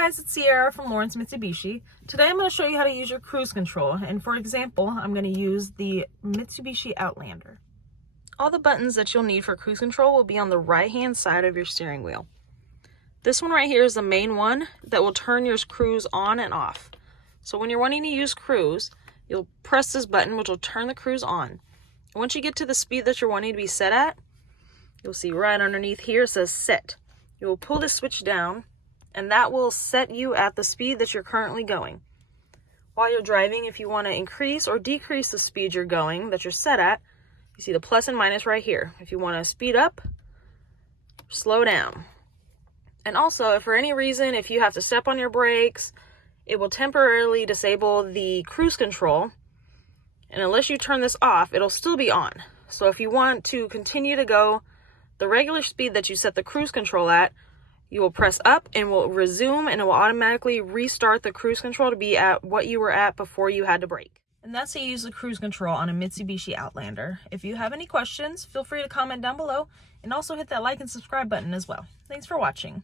guys, it's Sierra from Lawrence Mitsubishi. Today I'm going to show you how to use your cruise control, and for example, I'm going to use the Mitsubishi Outlander. All the buttons that you'll need for cruise control will be on the right hand side of your steering wheel. This one right here is the main one that will turn your cruise on and off. So when you're wanting to use cruise, you'll press this button which will turn the cruise on. And once you get to the speed that you're wanting to be set at, you'll see right underneath here it says set. You will pull this switch down, and that will set you at the speed that you're currently going. While you're driving, if you want to increase or decrease the speed you're going, that you're set at, you see the plus and minus right here. If you want to speed up, slow down. And also, if for any reason, if you have to step on your brakes, it will temporarily disable the cruise control. And unless you turn this off, it'll still be on. So if you want to continue to go the regular speed that you set the cruise control at, you will press up and will resume, and it will automatically restart the cruise control to be at what you were at before you had to brake. And that's how you use the cruise control on a Mitsubishi Outlander. If you have any questions, feel free to comment down below, and also hit that like and subscribe button as well. Thanks for watching.